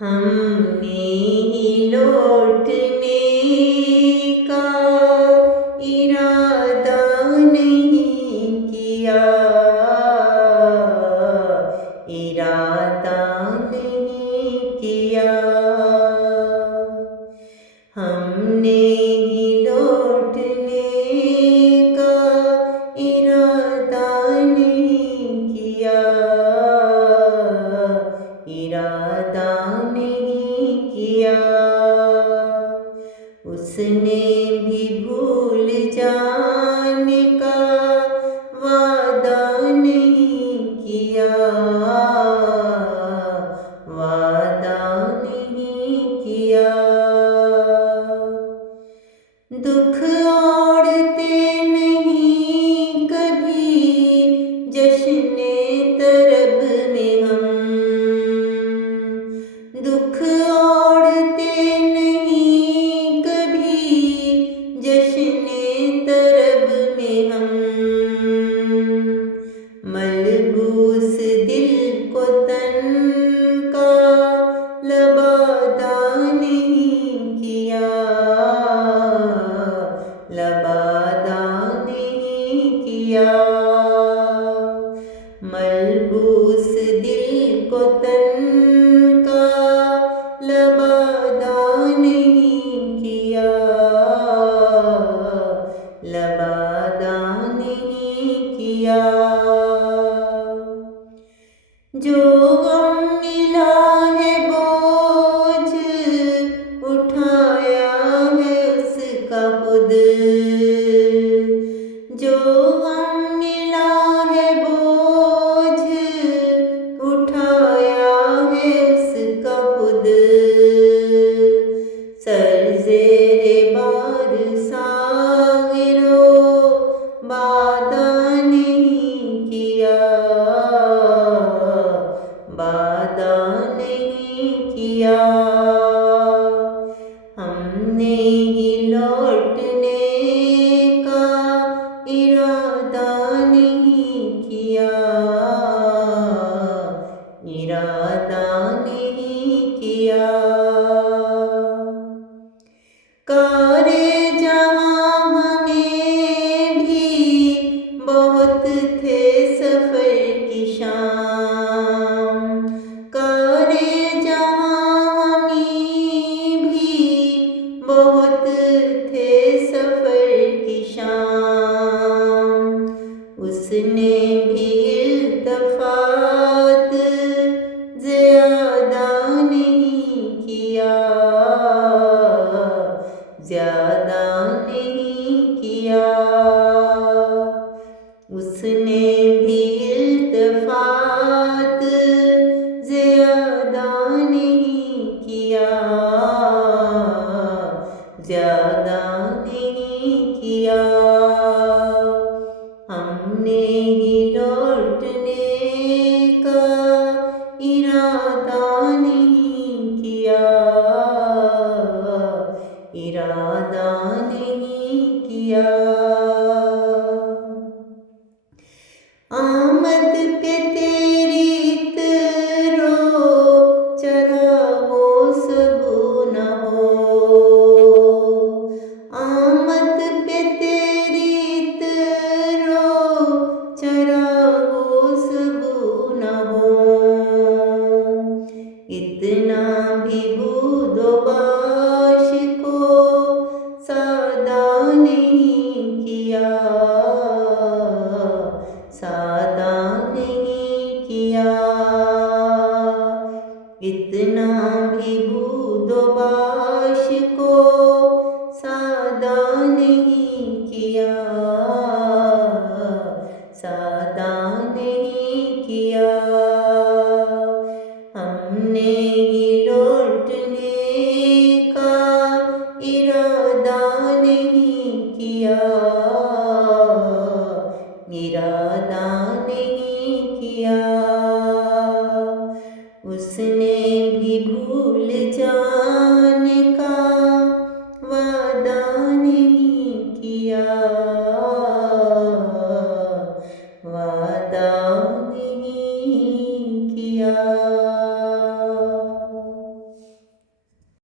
हमने ही लौटने का इरादा नहीं किया, इरादा नहीं किया। हमने ही लौटने का इरादा नहीं किया, इरादा नहीं किया। उसने भी भूल जाने का वादा नहीं किया, वादा नहीं किया। दुख ओढ़ते नहीं कभी जश्ने तरब में हम, दुख ओढ़ते नहीं कभी जश्ने तरब में हम। मलबूस दिल को तन का लबादा नहीं किया, लबादा नहीं किया। मलबूस दिल को तन का लबादा नहीं किया, लबादा नहीं किया। जो गम मिला है बोझ उठाया है उसका खुद, जो गम मिला है बोझ उठाया है उसका खुद। सरज़ेरे बार सागिरो वादा नहीं किया, वादा नहीं किया। हमने ही लौटने का इरादा नहीं किया, इरादा नहीं किया। कारे जहाँ हमें भी बहुत थे सफ़र की शाम, कारे जहाँ हमें भी बहुत थे सफ़र की शाम। उसने भी इल्तफ़ात ज़्यादा नहीं किया, ज़्यादा नहीं किया। उसने भी इल्तफ़ात ज़्यादा नहीं किया, ज़्यादा नहीं किया। हमने ही लौटने का इरादा नहीं किया, इरादा नहीं किया। आमद पे तेरी इतरो चरागो सबू न हो, आमद पे तेरी इतरो चरागो सबू न हो। इतना भी बूदो बाश को सादा नहीं किया, सादा नहीं किया। इतना भी बूदो बाश को सादा नहीं किया, सादा नहीं किया। हमने ही